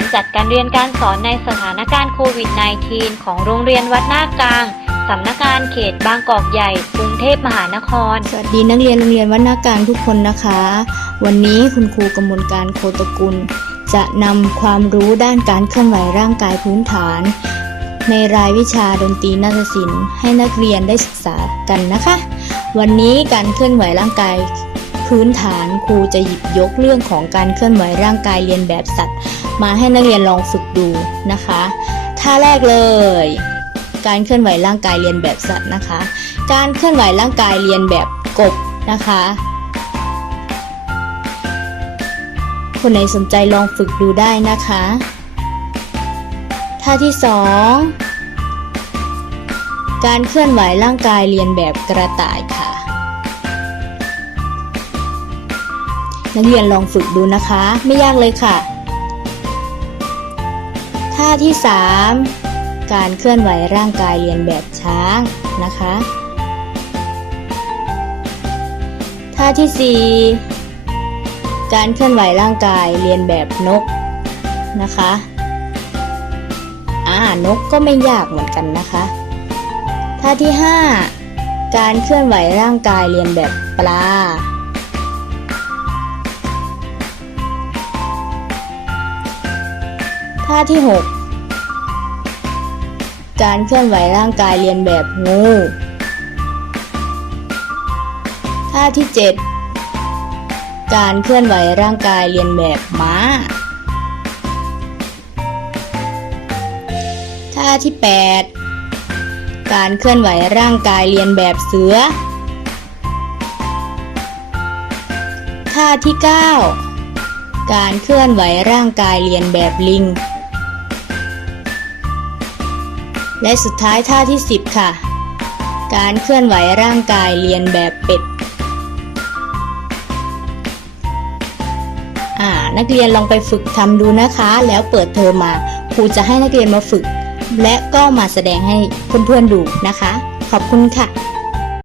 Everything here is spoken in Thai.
การจัดการเรียนการสอนในสถานการณ์โควิด -19 ของโรงเรียนวัดหน้ากลาง สำนักงานเขตบางกอกใหญ่ กรุงเทพมหานคร สวัสดีนักเรียนโรงเรียนวัดหน้ากลางทุกคนนะคะ วันนี้คุณครูกมลการโคตกุล จะนำความรู้ด้านการเคลื่อนไหวร่างกายพื้นฐาน ในรายวิชาดนตรีนาฏศิลป์ให้นักเรียนได้ศึกษากันนะคะ วันนี้การเคลื่อนไหวร่างกายพื้นฐานครูจะหยิบยกเรื่องของการเคลื่อนไหวร่างกายเรียนแบบสัตว์ มาให้นักเรียนลองฝึกดูนะคะท่าแรกเลย การเคลื่อนไหวร่างกายเรียนแบบสัตว์นะคะ การเคลื่อนไหวร่างกายเรียนแบบกบนะคะ คนไหนสนใจลองฝึกดูได้นะคะท่าที่สองการเคลื่อนไหวร่างกายเรียนแบบกระต่ายค่ะ นักเรียนลองฝึกดูนะคะ ไม่ยากเลยค่ะ ท่าที่สามการเคลื่อนไหวร่างกายเรียนแบบช้างนะคะ ท่าที่ 4 การเคลื่อนไหวร่างกายเรียนแบบนกนะคะอ่านกก็ไม่ยากเหมือนกันนะคะ ท่าที่ 5 การเคลื่อนไหวร่างกายเรียนแบบปลา ท่าที่ 6 การเคลื่อนไหวร่างกายเรียนแบบงู ท่าที่ 7 การเคลื่อนไหวร่างกายเรียนแบบม้า ท่าที่ 8 การเคลื่อนไหวร่างกายเรียนแบบเสือ ท่าที่ 9การเคลื่อนไหวร่างกายเรียนแบบลิง และสุดท้ายท่าที่ 10 ค่ะ การเคลื่อนไหวร่างกายเรียนแบบเป็ดนักเรียนลองไปฝึกทำดูนะคะ แล้วเปิดเทอมมาครูจะให้นักเรียนมาฝึก และก็มาแสดงให้เพื่อนๆดูนะคะ ขอบคุณค่ะ